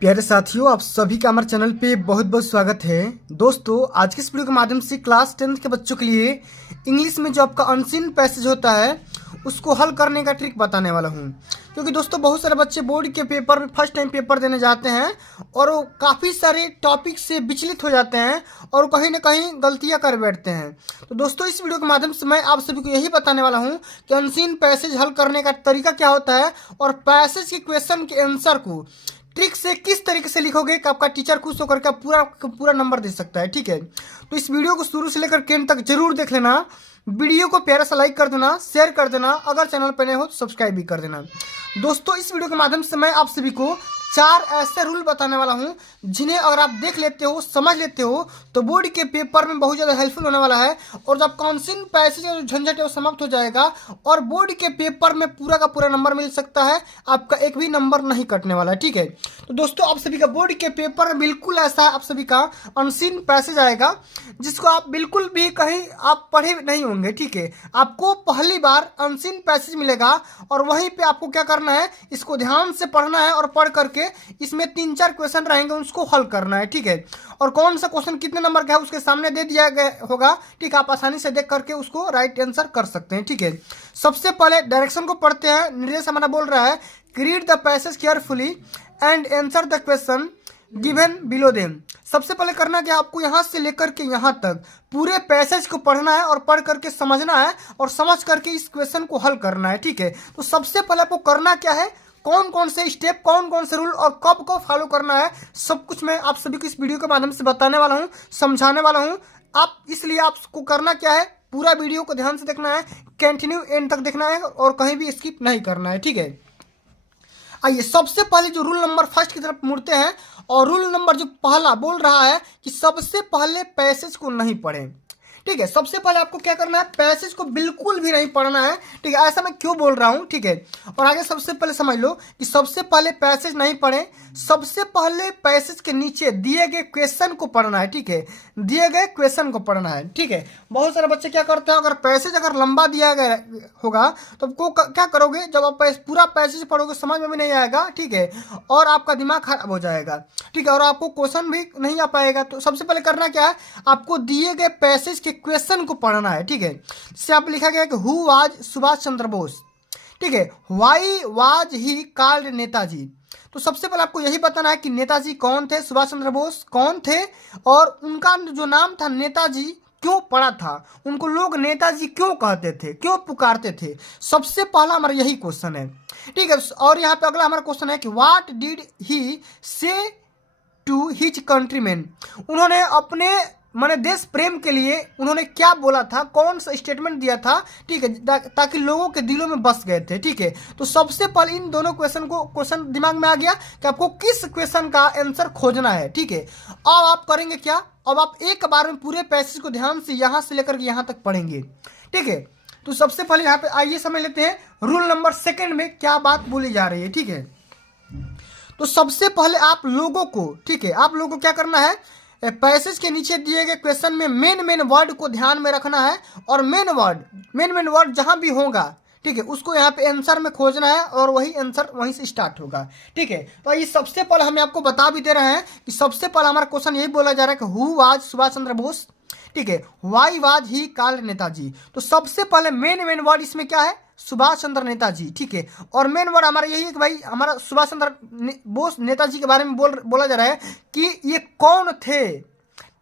प्यारे साथियों, आप सभी का हमारे चैनल पे बहुत बहुत स्वागत है। दोस्तों, आज की इस वीडियो के माध्यम से क्लास 10th के बच्चों के लिए इंग्लिश में जो आपका अनसीन पैसेज होता है उसको हल करने का ट्रिक बताने वाला हूँ। क्योंकि दोस्तों, बहुत सारे बच्चे बोर्ड के पेपर में फर्स्ट टाइम पेपर देने जाते हैं और वो काफ़ी सारे टॉपिक से विचलित हो जाते हैं और कहीं ना कहीं गलतियाँ कर बैठते हैं। तो दोस्तों, इस वीडियो के माध्यम से मैं आप सभी को यही बताने वाला हूँ कि अनसीन पैसेज हल करने का तरीका क्या होता है और पैसेज के क्वेश्चन के आंसर को ट्रिक से किस तरीके से लिखोगे कि आपका टीचर खुश होकर के पूरा नंबर दे सकता है। ठीक है, तो इस वीडियो को शुरू से लेकर एंड तक जरूर देख लेना। वीडियो को प्यारा सा लाइक कर देना, शेयर कर देना, अगर चैनल पर नए हो तो सब्सक्राइब भी कर देना। दोस्तों, इस वीडियो के माध्यम से मैं आप सभी को 4 ऐसे रूल बताने वाला हूं जिन्हें अगर आप देख लेते हो, समझ लेते हो तो बोर्ड के पेपर में बहुत ज़्यादा हेल्पफुल होने वाला है और जब कॉन्सिन पैसेज का जो झंझट है वो समाप्त हो जाएगा और बोर्ड के पेपर में पूरा का पूरा नंबर मिल सकता है। आपका एक भी नंबर नहीं कटने वाला है। ठीक है, तो दोस्तों, आप सभी का बोर्ड के पेपर में बिल्कुल ऐसा आप सभी का अनसीन पैसेज आएगा जिसको आप बिल्कुल भी कहीं आप पढ़े नहीं होंगे। ठीक है, आपको पहली बार अनसीन पैसेज मिलेगा और वहीं पे आपको क्या करना है, इसको ध्यान से पढ़ना है और पढ़ करके इसमें 3-4 क्वेश्चन रहेंगे, उसको हल करना है। ठीक है, और कौन सा क्वेश्चन कितने नंबर का है उसके सामने दे दिया गया होगा। ठीक है, आप आसानी से देख करके उसको राइट आंसर कर सकते हैं। ठीक है, सबसे पहले डायरेक्शन को पढ़ते हैं। निर्देश हमारा बोल रहा है कि read the passage carefully and answer the question given below them. सबसे पहले करना क्या, आपको यहाँ से लेकर के यहाँ तक पूरे पैसेज को पढ़ना है और पढ़ करके समझना है और समझ करके इस क्वेश्चन को हल करना है। ठीक है, तो सबसे पहले आपको करना क्या है, कौन कौन से स्टेप, कौन कौन से रूल और कब को फॉलो करना है, सब कुछ मैं आप सभी को इस वीडियो के माध्यम से बताने वाला हूँ, समझाने वाला हूँ। आप इसलिए आपको करना क्या है, पूरा वीडियो को ध्यान से देखना है, कंटिन्यू एंड तक देखना है और कहीं भी स्किप नहीं करना है। ठीक है, आइए सबसे पहले जो रूल नंबर फर्स्ट की तरफ मुड़ते हैं और रूल नंबर जो पहला बोल रहा है कि सबसे पहले पैसेज को नहीं पढ़ें। ठीक है, सबसे पहले आपको क्या करना है, पैसेज को बिल्कुल भी नहीं पढ़ना है। ठीक है, ऐसा मैं क्यों बोल रहा हूं। ठीक है, और आगे सबसे पहले समझ लो कि सबसे पहले पैसेज नहीं पढ़ें, सबसे पहले पैसेज के नीचे दिए गए क्वेश्चन को पढ़ना है। ठीक है, दिए गए क्वेश्चन को पढ़ना है। ठीक है, बहुत सारे बच्चे क्या करते हैं, अगर पैसेज अगर लंबा दिया गया होगा तो आपको क्या करोगे, जब आप पूरा पैसेज पढ़ोगे समझ में भी नहीं आएगा। ठीक है, और आपका दिमाग खराब हो जाएगा। ठीक है, और आपको क्वेश्चन भी नहीं आ पाएगा। तो सबसे पहले करना क्या है, आपको दिए गए पैसेज के क्वेश्चन को पढ़ना है। ठीक है, जिससे आप लिखा गया कि हु वाज सुभाष चंद्र बोस। ठीक है, why was he called Netaji. तो सबसे पहले आपको यही बताना है कि नेताजी कौन थे, सुभाष चंद्र बोस कौन थे और उनका जो नाम था नेताजी क्यों पड़ा था, उनको लोग नेताजी क्यों कहते थे, क्यों पुकारते थे। सबसे पहला हमारा यही क्वेश्चन है। ठीक है, और यहाँ पे अगला हमारा क्वेश्चन है कि व्हाट डिड ही से टू हिज कंट्रीमैन। उन्होंने अपने माने देश प्रेम के लिए उन्होंने क्या बोला था, कौन सा स्टेटमेंट दिया था। ठीक है, ताकि लोगों के दिलों में बस गए थे। ठीक है, तो सबसे पहले इन दोनों क्वेश्चन दिमाग में आ गया कि आपको किस क्वेश्चन का आंसर खोजना है। ठीक है, अब आप करेंगे क्या, अब आप एक बार में पूरे पैसेज को ध्यान से यहाँ से लेकर के यहाँ तक पढ़ेंगे। ठीक है, तो सबसे पहले यहाँ पे आइए समझ लेते हैं रूल नंबर 2 में क्या बात बोली जा रही है। ठीक है, तो सबसे पहले आप लोगों को, ठीक है, आप लोगों को क्या करना है, पैसेज के नीचे दिए गए क्वेश्चन में मेन वर्ड को ध्यान में रखना है और मेन वर्ड जहां भी होगा, ठीक है, उसको यहाँ पे आंसर में खोजना है और वही आंसर वहीं से स्टार्ट होगा। ठीक है, तो ये सबसे पहले हम आपको बता भी दे रहे हैं कि सबसे पहले हमारा क्वेश्चन यही बोला जा रहा है कि हु वाज सुभाष चंद्र बोस। ठीक है, why was he called Netaji. तो सबसे पहले मेन वर्ड इसमें क्या है, सुभाष चंद्र नेताजी। ठीक है, और मेन वर्ड हमारा यही है कि भाई हमारा सुभाष चंद्र बोस नेताजी के बारे में बोला जा रहा है कि ये कौन थे।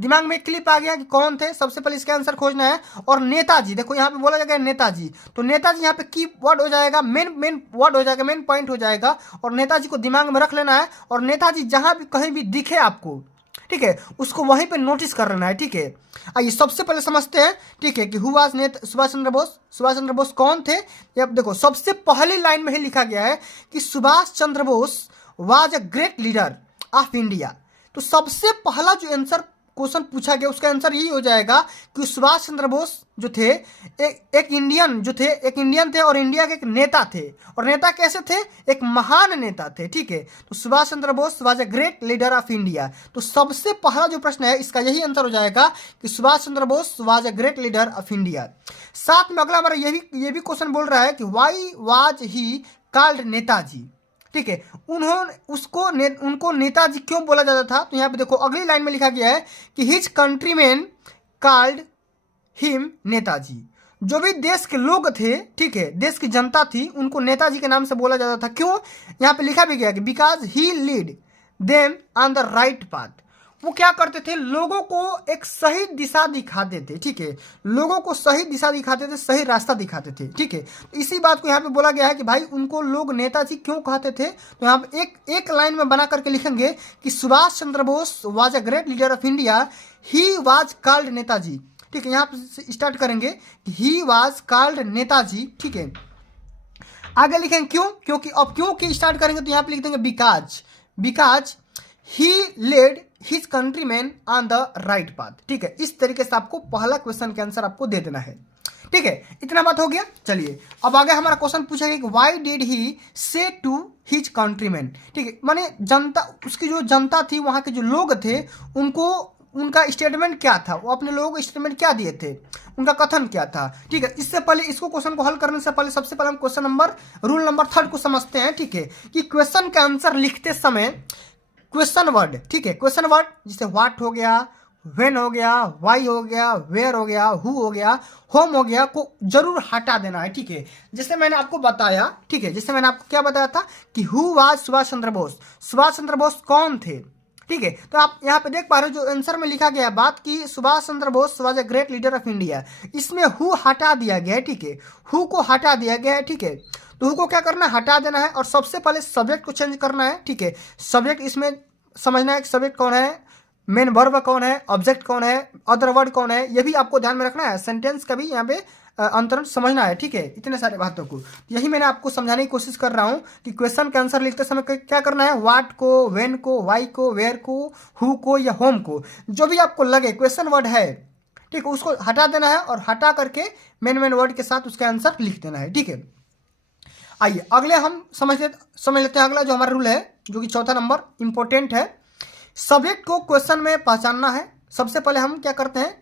दिमाग में क्लिप आ गया कि कौन थे, सबसे पहले इसका आंसर खोजना है। और नेताजी, देखो यहाँ पे बोला जाएगा नेताजी, तो नेताजी यहाँ पे की वर्ड हो जाएगा, मेन वर्ड हो जाएगा, मेन पॉइंट हो जाएगा और नेताजी को दिमाग में रख लेना है। और नेताजी जहां भी कहीं भी दिखे आपको, ठीक है, उसको वहीं पे नोटिस कर लेना है। ठीक है, आइए सबसे पहले समझते हैं। ठीक है, कि हु वाज सुभाष चंद्र बोस, सुभाष चंद्र बोस कौन थे। अब देखो सबसे पहली लाइन में ही लिखा गया है कि Subhash Chandra Bose was a great leader of India. तो सबसे पहला जो आंसर क्वेश्चन पूछा गया उसका आंसर यही हो जाएगा कि सुभाष चंद्र बोस जो थे एक इंडियन थे और इंडिया के एक नेता थे। और नेता कैसे थे, एक महान नेता थे। ठीक है, तो Subhash Chandra Bose was a great leader of India. तो सबसे पहला जो प्रश्न है इसका यही आंसर हो जाएगा कि Subhash Chandra Bose was a great leader of India. साथ में अगला हमारा ये भी क्वेश्चन बोल रहा है कि why was he called Netaji. ठीक है। उनको नेताजी क्यों बोला जाता था, तो यहाँ पे देखो अगली लाइन में लिखा गया है कि his countryman called him Netaji. जो भी देश के लोग थे, ठीक है, देश की जनता थी, उनको नेताजी के नाम से बोला जाता था। क्यों, यहाँ पे लिखा भी गया कि because he lead them on the right path. वो क्या करते थे, लोगों को एक सही दिशा दिखाते थे, ठीक है, लोगों को सही दिशा दिखाते थे, सही रास्ता दिखाते थे, ठीक है। तो इसी बात को यहाँ पे बोला गया है कि भाई उनको लोग नेताजी क्यों कहते थे। तो यहाँ पे एक लाइन में बना करके लिखेंगे कि Subhash Chandra Bose was a great leader of India, ही वाज कॉल्ड नेताजी, ठीक है। यहाँ पे स्टार्ट करेंगे कि ही वाज कॉल्ड नेताजी, ठीक है। आगे लिखेंगे क्यों, क्योंकि अब क्यों की स्टार्ट करेंगे तो यहाँ पे लिख देंगे because he led his countryman on the right path, ठीक है। इस तरीके से आपको पहला क्वेश्चन के आंसर आपको दे देना है, ठीक है। इतना बात हो गया। चलिए अब आगे हमारा क्वेश्चन पूछा गया कि व्हाई डिड ही से टू हिज कंट्रीमैन, ठीक है, माने जनता, उसकी जो जनता थी, वहां के जो लोग थे, उनको उनका स्टेटमेंट क्या था, वो अपने लोगों को स्टेटमेंट क्या दिए थे, उनका कथन क्या था, ठीक है। इससे पहले इसको क्वेश्चन को हल करने से पहले सबसे पहले हम क्वेश्चन नंबर रूल नंबर 3 को समझते हैं, ठीक है, कि क्वेश्चन का आंसर लिखते समय क्वेश्चन वर्ड, ठीक है, क्वेश्चन वर्ड जैसे व्हाट हो गया, व्हेन हो गया, व्हाई हो गया, वेयर हो गया, हु हो गया, होम हो गया, को जरूर हटा देना है, ठीक है। जैसे मैंने आपको बताया, ठीक है, जैसे मैंने आपको क्या बताया था कि हु वाज सुभाष चंद्र बोस, सुभाष चंद्र बोस कौन थे, ठीक है। तो आप यहाँ पे देख पा रहे हो जो आंसर में लिखा गया बात की Subhash Chandra Bose was a great leader of India, इसमें हु हटा दिया गया है, ठीक है, हु को हटा दिया गया है, ठीक है। तो हु को क्या करना है, हटा देना है, और सबसे पहले सब्जेक्ट को चेंज करना है, ठीक है। सब्जेक्ट इसमें समझना है कि सब्जेक्ट कौन है, मेन वर्ब कौन है, ऑब्जेक्ट कौन है, अदर वर्ड कौन है, ये भी आपको ध्यान में रखना है। सेंटेंस का भी यहाँ पे अंतरण समझना है, ठीक है, इतने सारे बातों को। यही मैंने आपको समझाने की कोशिश कर रहा हूँ कि क्वेश्चन का आंसर लिखते समय क्या करना है, व्हाट को, व्हेन को, व्हाई को, वेयर को, हु को या होम को, जो भी आपको लगे क्वेश्चन वर्ड है, ठीक है, उसको हटा देना है, और हटा करके मेन वर्ड के साथ उसका आंसर लिख देना है, ठीक है। आइए अगले हम समझ लेते हैं अगला जो हमारा रूल है, जो कि चौथा नंबर इंपॉर्टेंट है। सब्जेक्ट को क्वेश्चन में पहचानना है। सबसे पहले हम क्या करते हैं,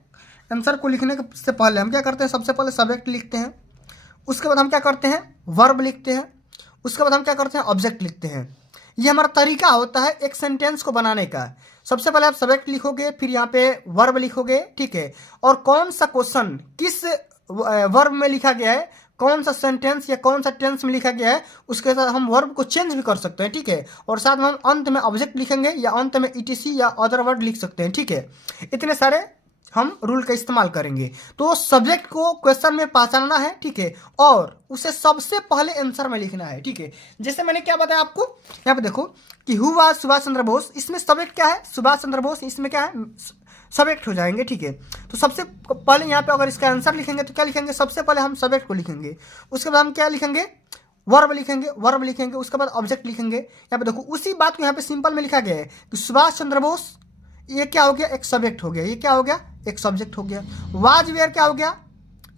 आंसर को लिखने से पहले हम क्या करते हैं, सबसे पहले सब्जेक्ट लिखते हैं, उसके बाद हम क्या करते हैं, वर्ब लिखते हैं, उसके बाद हम क्या करते हैं, ऑब्जेक्ट लिखते हैं। ये हमारा तरीका होता है एक सेंटेंस को बनाने का। सबसे पहले आप सब्जेक्ट लिखोगे, फिर यहाँ पे वर्ब लिखोगे, ठीक है, और कौन सा क्वेश्चन किस वर्ब में लिखा गया है, कौन सा सेंटेंस या कौन सा टेंस में लिखा गया है, उसके साथ हम वर्ब को चेंज भी कर सकते हैं, ठीक है। और साथ में हम अंत में ऑब्जेक्ट लिखेंगे या अंत में ईटीसी या अदर वर्ड लिख सकते हैं, ठीक है। इतने सारे हम रूल का इस्तेमाल करेंगे। तो सब्जेक्ट को क्वेश्चन में पहचानना है, ठीक है, और उसे सबसे पहले आंसर में लिखना है, ठीक है। जैसे मैंने क्या बताया आपको, यहाँ पे देखो कि हु वाज सुभाष चंद्र बोस, इसमें सब्जेक्ट क्या है, सुभाष चंद्र बोस, इसमें क्या है, सब्जेक्ट हो जाएंगे, ठीक है। तो सबसे पहले यहाँ पे अगर इसका आंसर लिखेंगे तो क्या लिखेंगे, सबसे पहले हम सब्जेक्ट को लिखेंगे, उसके बाद हम क्या लिखेंगे, वर्ब लिखेंगे, उसके बाद ऑब्जेक्ट लिखेंगे। यहाँ पे देखो उसी बात को यहाँ पे सिंपल में लिखा गया है कि सुभाष चंद्र बोस, ये क्या हो गया, एक सब्जेक्ट हो गया, ये क्या हो गया, एक सब्जेक्ट हो गया। वाज वेयर क्या हो गया,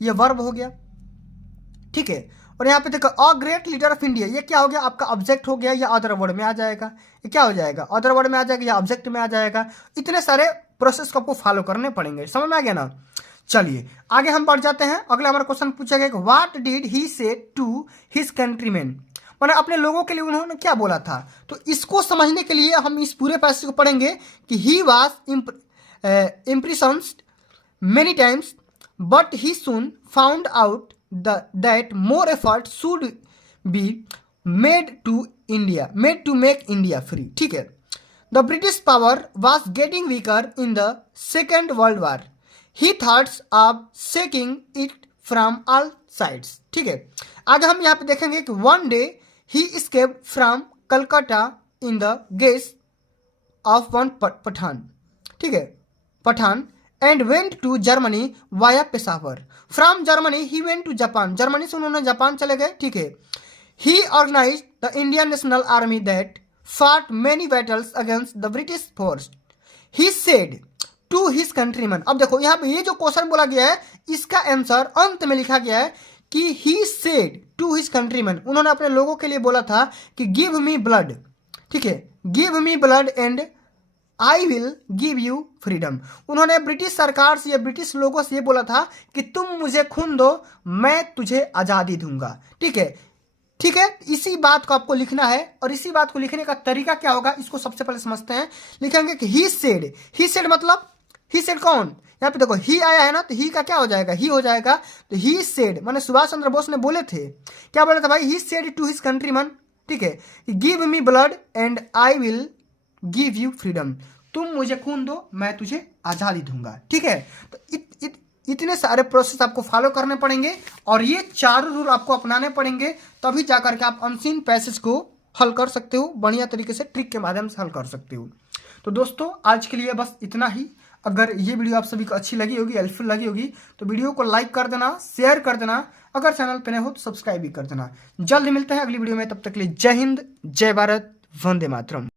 ये वर्ब हो गया, ठीक है। और यहाँ पे देखो अ ग्रेट लीडर ऑफ इंडिया, ये क्या हो गया, आपका ऑब्जेक्ट हो गया, या अदर वर्ड में आ जाएगा, ये क्या हो जाएगा, अदर वर्ड में आ जाएगा या ऑब्जेक्ट में आ जाएगा। इतने सारे प्रोसेस को आपको फॉलो करने पड़ेंगे, समझ में आ गया ना। चलिए आगे हम बढ़ जाते हैं। अगला हमारा क्वेश्चन पूछा गया व्हाट डिड ही से टू हिज कंट्रीमैन, मैंने अपने लोगों के लिए उन्होंने क्या बोला था। तो इसको समझने के लिए हम इस पूरे पैसेज को पढ़ेंगे कि he was imprisoned many times but he soon found out that more effort should be made to make India free, ठीक है। The British power was getting weaker in the Second World War. He thought of shaking it from all sides, ठीक है। आगे हम यहाँ पे देखेंगे कि one day he escaped from Calcutta in the guise of one Pathan, ठीक है, Pathan, and went to Germany via Peshawar. From Germany he went to Japan. Germany से उन्होंने जापान चले गए, ठीक है। He organized the Indian National Army that fought many battles against the British force. He said to his countrymen. अब देखो यहाँ पे ये जो क्वेश्चन बोला गया है, इसका आंसर अंत में लिखा गया है कि he said to his countrymen, उन्होंने अपने लोगों के लिए बोला था कि give me blood, ठीक है, give me blood and I will give you freedom. उन्होंने ब्रिटिश सरकार से या ब्रिटिश लोगों से ये बोला था कि तुम मुझे खून दो, मैं तुझे आज़ादी दूंगा, ठीक है। ठीक है, इसी बात को आपको लिखना है और इसी बात को लिखने का तरीका क्या होगा इसको सबसे पहले समझते हैं। लिखेंगे कि ही सेड मतलब ही सेड कौन, यहाँ पे देखो ही आया है ना, तो ही का क्या हो जाएगा, ही हो जाएगा। तो ही सेड माने सुभाष चंद्र बोस ने बोले थे, क्या बोले थे भाई, he said to his countryman, ठीक है, give me blood and I will give you freedom, तुम मुझे खून दो मैं तुझे आज़ादी दूंगा। ठीक है, तो इतने सारे प्रोसेस आपको फॉलो करने पड़ेंगे और ये चारों रूल आपको अपनाने पड़ेंगे, तभी जाकर के आप अनसीन पैसेज को हल कर सकते हो, बढ़िया तरीके से ट्रिक के माध्यम से हल कर सकते हो। तो दोस्तों आज के लिए बस इतना ही। अगर ये वीडियो आप सभी को अच्छी लगी होगी, हेल्पफुल लगी होगी, तो वीडियो को लाइक कर देना, शेयर कर देना, अगर चैनल पे नए हो तो सब्सक्राइब भी कर देना। जल्द मिलते हैं अगली वीडियो में, तब तक के लिए जय हिंद, जय भारत, वंदे मातरम।